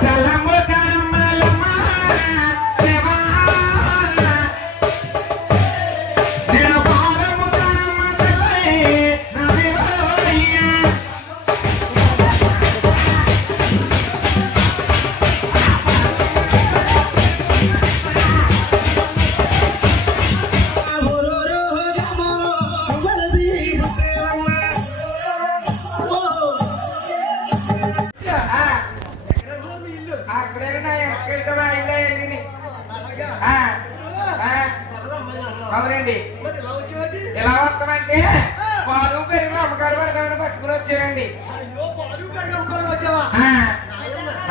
Thank you. అవునండి ఎలా వస్తామంటే పాలు పెరుగు అమ్మగారు పెడతామని పట్టుకుని వచ్చారండి.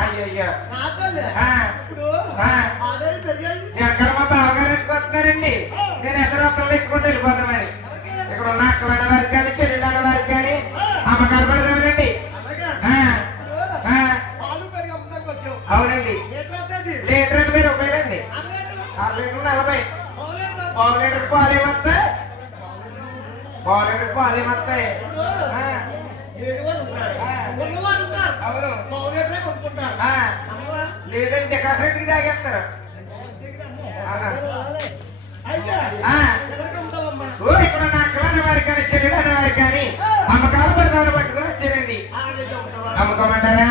అయ్యో ఎక్కడ మా బావగారు ఎత్తుకొస్తున్నారండి నేను ఎక్కడ ఒక్కళ్ళు ఎక్కువ వెళ్ళిపోతామని ఇక్కడ ఉన్న అక్కడ వారికి మౌనేటరే కొట్టుకుంటారు లేదంటే కసరికి తాగేస్తారు ఇప్పుడు నా వారి కానీ చెల్లెల వారి కానీ అమ్మకాలు పడతాను పట్టుకుని వచ్చేదండి అమ్ముకోమంటారా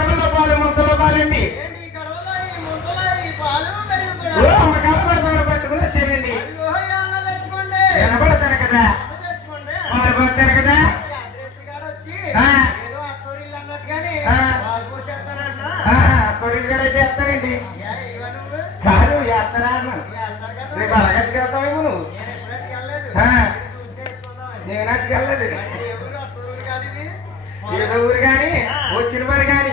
పాలు ముద్దల పాలండి వినపడతారు కదా. పాల్పడతారు కదా. కొడుకుగా చేస్తారండి కాదు చేస్తారా రేపు అలాగట్టు వెళ్తావేమో నేను ఊరు కానీ వచ్చిన వారు కానీ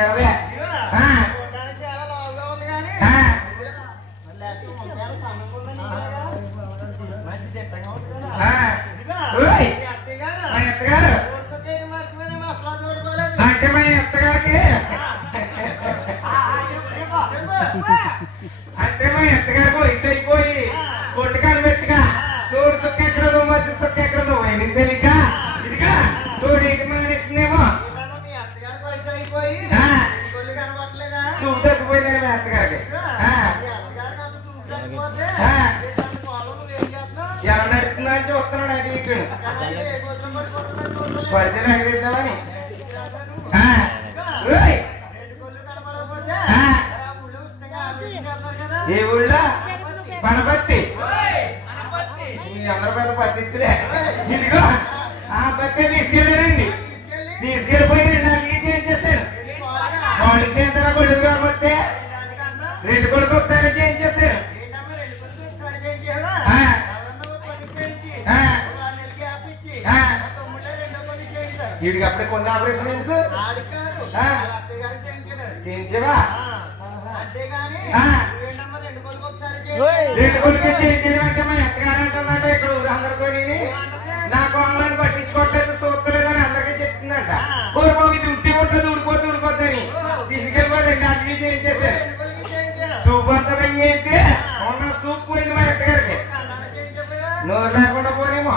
కదా ఆ. పడితే నాకు ఇద్దామని. ఏ ఊళ్ళో? పనపత్తి మీ అందరి పైన ఆ బట్ట తీసుకెళ్ళారండి. తీసుకెళ్ళిపోయి రెండు నాలుగు ఏం చేస్తారు? వాళ్ళు చేస్తారు కొడుకు కాబట్టి రెండు కొడుకు ఒకసారి చేయించారు వీడికి అప్పుడే కొన్ని ఆపరేషన్స్ చేయించవా? రెండు కొలికి చేయించడం అంటే మా ఎంతగానే అంటున్నాడు ఇక్కడ ఊరందరితో నా కోమలను పట్టించుకోవట్లేదు చూస్తలేదు అని అందరికీ చెప్తుందంట. ఊరు ఉట్టి ఉంటుంది ఉడిపోతే ఉడిపోతుంది తీసుకెళ్ళిపోతుంది అన్ని చేయించేస్తే సూప్ అంతా తగ్గితే ఉన్న సూప్ పోయింది మా ఎత్తగారికి నోరు లేకుండా పోనేమో.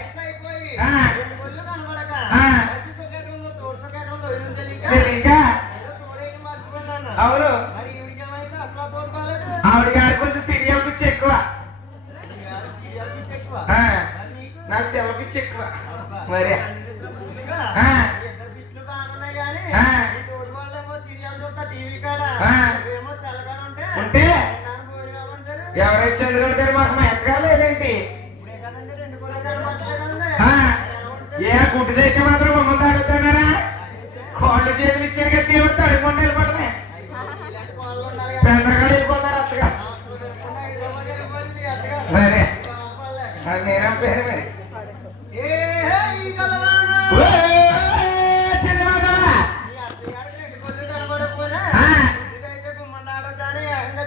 వాళ్ళకి చెక్కువ. మరి? ఉంటే ఎవరైతే చంద్రుడు గారు మాకు? మా ఎక్కడ లేదేంటి? ఏ గుడ్డిదైతే మాత్రం మమ్మల్ని అడుగుతున్నారా? కాళ్ళు చేతులు ఇచ్చారు కదా దేవుడు తడుకుండా వెళ్ళిపోవడమే పెందరగాడు వెళ్ళిపోతారు అత్తగా సరే నేరం పేరు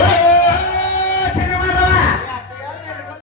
Yeah.